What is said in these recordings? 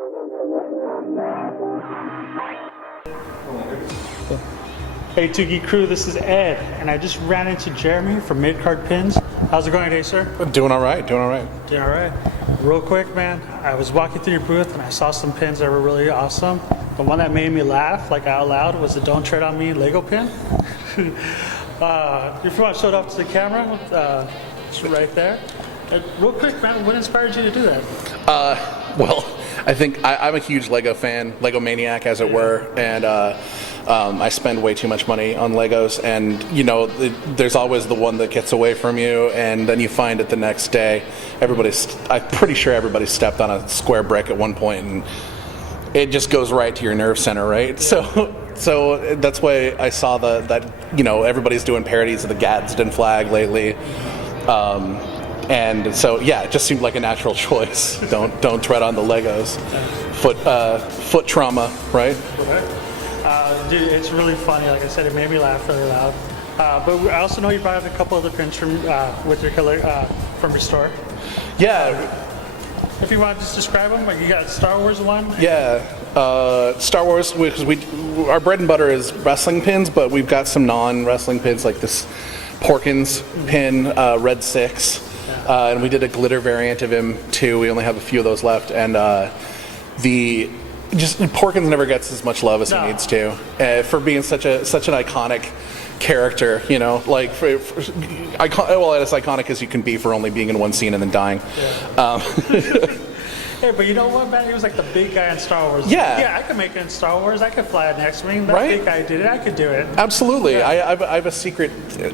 Hey Tuki crew, this is Ed, and I just ran into Jeremy from Midcard Pins. How's it going today, sir? Doing all right, doing all right. Doing all right. Real quick, man, I was walking through your booth and I saw some pins that were really awesome. The one that made me laugh, like out loud, was the Don't Tread on Me Lego pin. If you want to show it up to the camera, it's right there. Real quick, man, what inspired you to do that? Well, I think I'm a huge Lego fan, Lego maniac, as it were, and I spend way too much money on Legos, and you know, there's always the one that gets away from you, and then you find it the next day. I'm pretty sure everybody stepped on a square brick at one point, and it just goes right to your nerve center, right? Yeah. So that's why I saw that you know, everybody's doing parodies of the Gadsden flag lately. And so, yeah, it just seemed like a natural choice. Don't tread on the Legos. Foot trauma, right? Dude, it's really funny. Like I said, it made me laugh really loud. But I also know you brought up a couple other pins from with your from your store. Yeah. If you want to just describe them, like you got Star Wars one. Yeah, Star Wars, because our bread and butter is wrestling pins, but we've got some non-wrestling pins like this Porkins pin, Red 6. And we did a glitter variant of him too. We only have a few of those left, and Porkins never gets as much love as he needs to for being such an iconic character. You know, like as iconic as you can be for only being in one scene and then dying. Yeah. Hey, but you know what, man? He was like the big guy in Star Wars. Yeah, I could make it in Star Wars. I could fly an X-wing. That right? big guy did it. I could do it. Absolutely. Yeah. I have a secret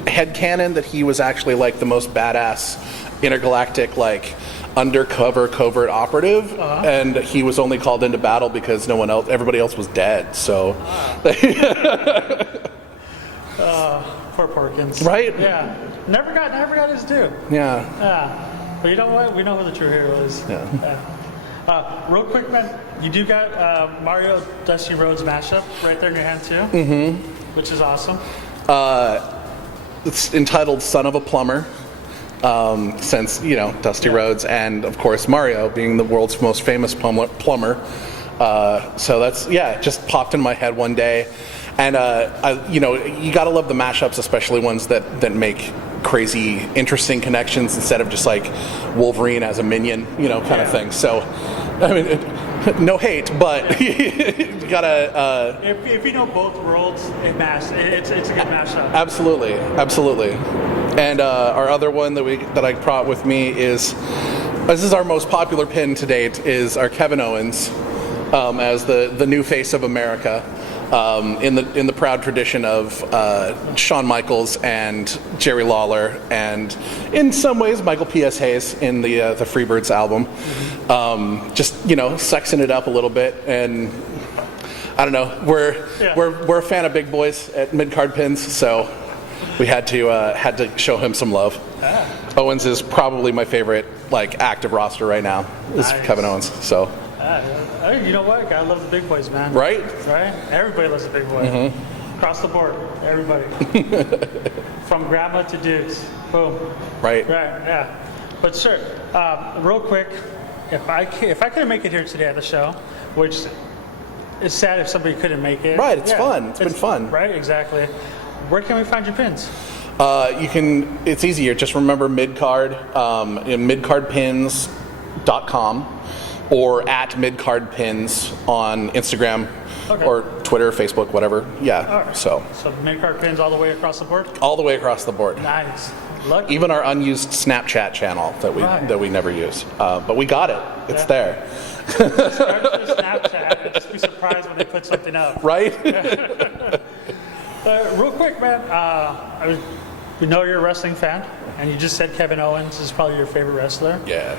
headcanon that he was actually like the most badass intergalactic, like undercover covert operative, and he was only called into battle because everybody else was dead. So, poor Porkins. Right? Yeah, never got his due. Yeah. But you know what? We know who the true hero is. Yeah. Real quick, man, you do got Mario Dusty Rhodes mashup right there in your hand too, which is awesome. It's entitled "Son of a Plumber." Since, you know, Dusty Rhodes and, of course, Mario being the world's most famous plumber. So that's, it just popped in my head one day. And, you gotta love the mashups, especially ones that make crazy, interesting connections instead of just like Wolverine as a minion, you know, kind of thing. So, I mean, no hate, but you gotta... if you know both worlds, it's a good mashup. Absolutely. And our other one that I brought with me is, this is our most popular pin to date, is our Kevin Owens as the new face of America, in the proud tradition of Shawn Michaels and Jerry Lawler, and in some ways Michael P.S. Hayes in the Freebirds album. Just, you know, sexing it up a little bit, and I don't know, we're a fan of big boys at Midcard Pins, so we had to show him some love. Owens is probably my favorite like active roster right now. Is Kevin Owens. So. You know what? Gotta love the big boys, man. Right. Everybody loves the big boy. Across the board, everybody. From grandma to dudes. Boom. Right. Yeah. But sure. Real quick, if I couldn't make it here today at the show, which is sad if somebody couldn't make it. Right. It's fun. It's been fun. Right. Exactly. Where can we find your pins? It's easier. Just remember Midcard, midcardpins.com, or at midcardpins on Instagram, or Twitter, Facebook, whatever. Yeah. Right. So Midcard Pins all the way across the board? All the way across the board. Nice. Lucky. Even our unused Snapchat channel that we never use. But we got it. It's there. Subscribe to Snapchat and just be surprised when they put something up. Right? Real quick, man, we know you're a wrestling fan, and you just said Kevin Owens is probably your favorite wrestler. Yeah.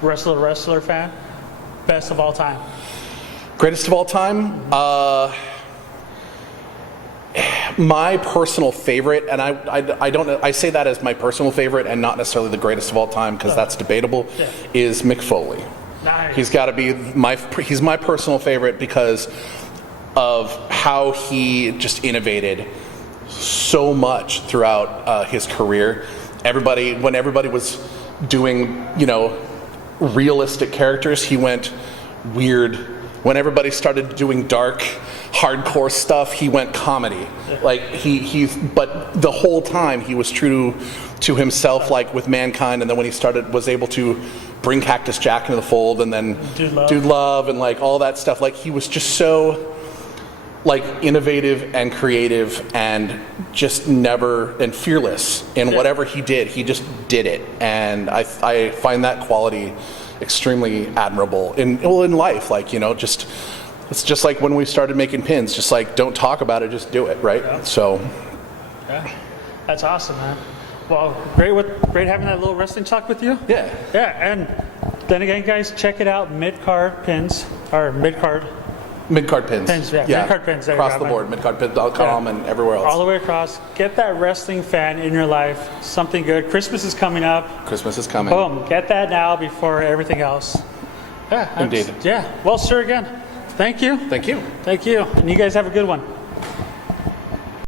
Wrestler fan, best of all time. Greatest of all time? My personal favorite, and I say that as my personal favorite and not necessarily the greatest of all time because that's debatable, is Mick Foley. Nice. He's got to be he's my personal favorite because of how he just innovated so much throughout his career. When everybody was doing, you know, realistic characters, he went weird. When everybody started doing dark, hardcore stuff, he went comedy. Like but the whole time he was true to himself, like with Mankind, and then when he was able to bring Cactus Jack into the fold, and then Dude Love, and like all that stuff. Like he was just so like innovative and creative, and just never and fearless in whatever he did. He just did it, and I find that quality extremely admirable in life. Like, you know, it's just like when we started making pins, just like don't talk about it, just do it, right? Yeah. So That's awesome, man. Well, great having that little wrestling talk with you. Yeah, And then again, guys, check it out. Midcard pins, or Midcard pins. Midcard pins. There across the board, midcardpins.com and everywhere else. All the way across. Get that wrestling fan in your life. Something good. Christmas is coming up. Christmas is coming. Boom. Get that now before everything else. Yeah. Indeed. Yeah. Well, sir, again, thank you. Thank you. Thank you. And you guys have a good one.